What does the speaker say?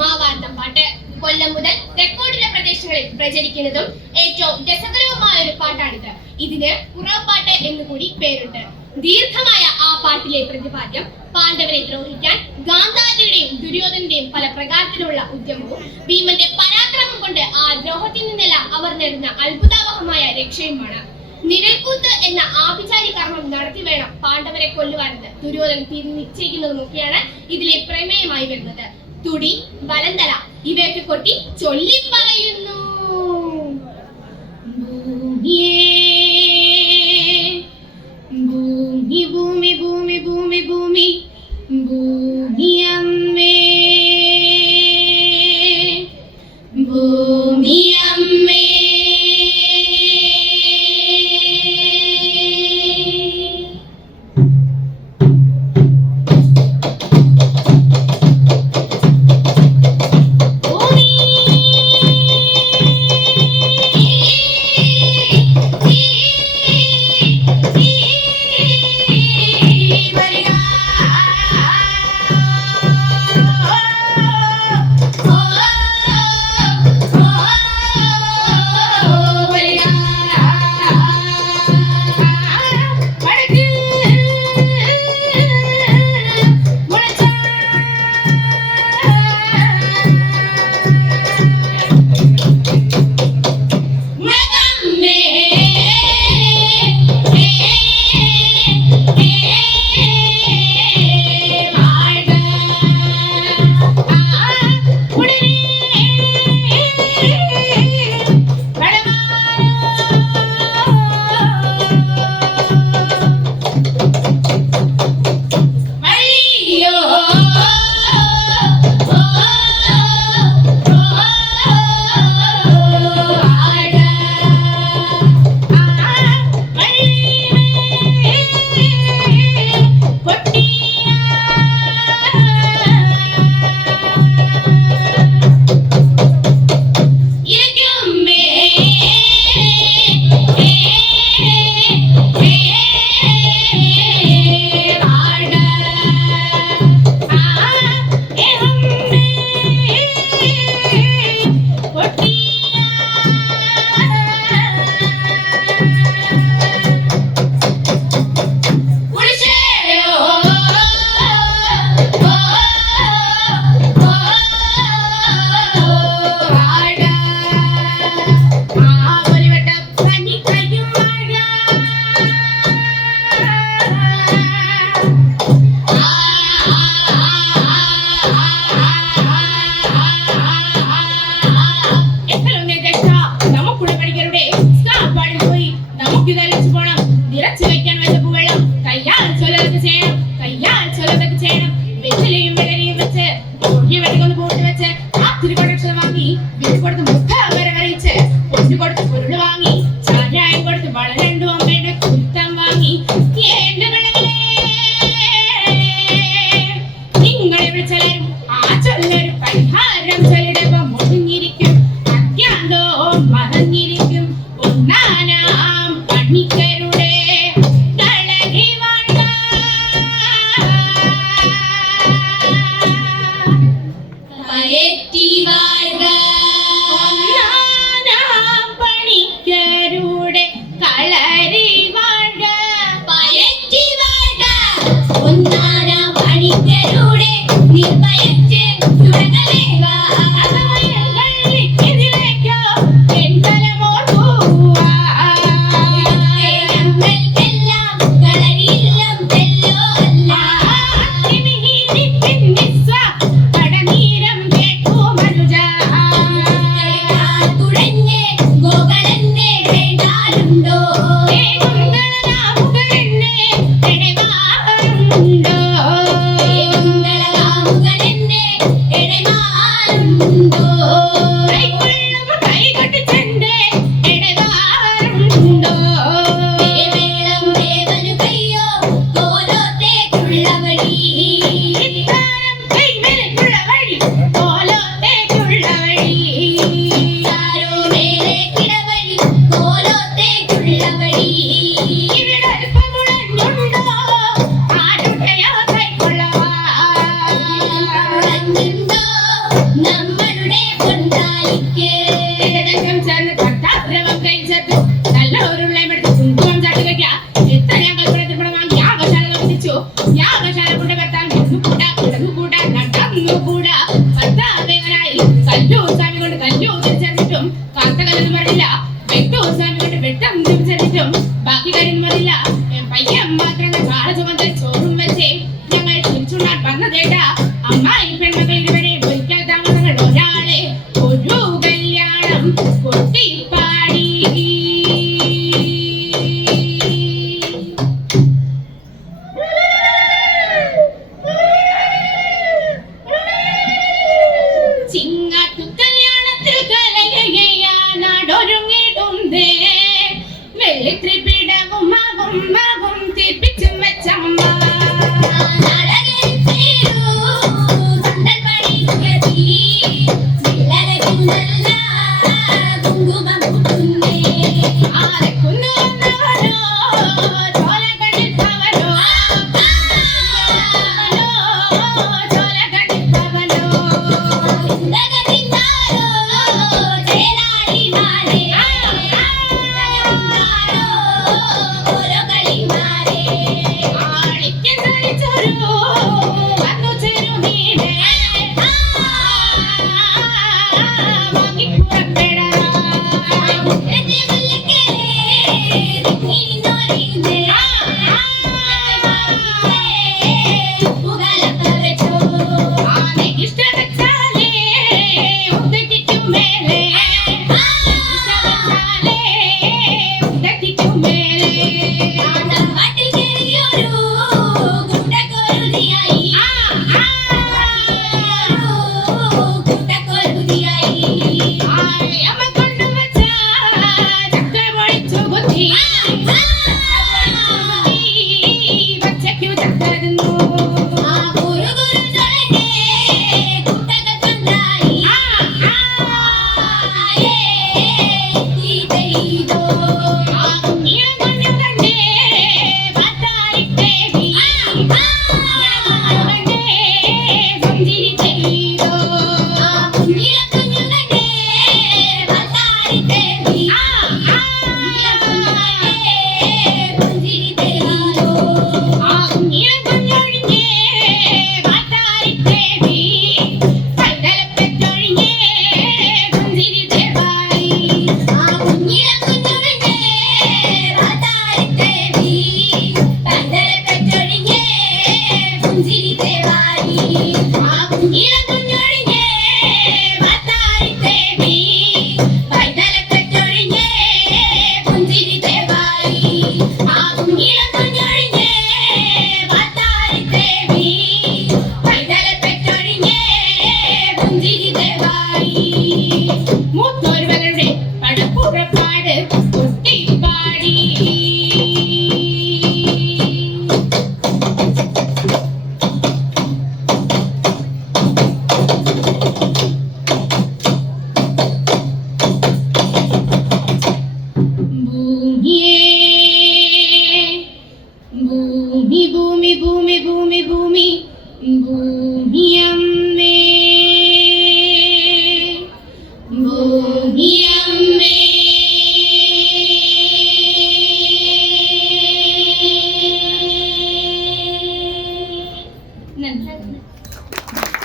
മാവാർത്തം പാട്ട്. കൊല്ലം മുതൽ തെക്കോട്ടിലെ പ്രദേശങ്ങളിൽ പ്രചരിക്കുന്നതും ഏറ്റവും രസകരവുമായ ഒരു പാട്ടാണിത്. ഇതിന് കുറവപ്പാട്ട് എന്നുകൂടി പേരുണ്ട്. ദീർഘമായ ആ പാട്ടിലെ പ്രതിപാദ്യം പാണ്ഡവരെ ദ്രോഹിക്കാൻ ഗാന്ധാരിയുടെയും ദുര്യോധനന്റെയും പല പ്രകാരത്തിലുള്ള ഉദ്യമവും ഭീമന്റെ പരാക്രമം കൊണ്ട് ആ ദ്രോഹത്തിൽ നിന്നെല്ലാം അവർ നേടുന്ന അത്ഭുതാവഹമായ രക്ഷയുമാണ്. നിഴൽക്കൂത്ത് എന്ന ആഭിചാരി കർമ്മം നടത്തി വേണം പാണ്ഡവരെ കൊല്ലുവാനെന്ന് ദുര്യോധനൻ നിശ്ചയിക്കുന്നതുമൊക്കെയാണ് ഇതിലെ പ്രമേയമായി വരുന്നത്. തുടി, വലന്തല ഇവയൊക്കെ കൊട്ടി ചൊല്ലിപ്പറയുന്നു. ഭൂമി ഭൂമി ഭൂമി ഭൂമി ഭൂമി ഭൂമിയമ്മേ ഭൂമിയമ്മേ എടമാ വന്നതേടാ അമ്മായി പെണ്ണ ഇരുവരെ ഒരിക്കൽ താമസങ്ങൾ ഒരാളെ ഒരു കല്യാണം കൊട്ടിപ്പാടി ചിങ്ങാത്തു കല്യാണത്തിൽ കലകയാനാടൊരുങ്ങിടുന്നേ വെള്ളിത്രിപിടവും മകും മകും തിപ്പിച്ചും വെച്ചമ്മ മൂത്തോരുവരുടെ പടപ്പുറപ്പാട് കൊട്ടിപ്പാടി ഭൂമി ഭൂമി ഭൂമി ഭൂമി ഭൂമി ഭൂമിയമ്മേ ഭൂമിയമ്മേ നന്ദി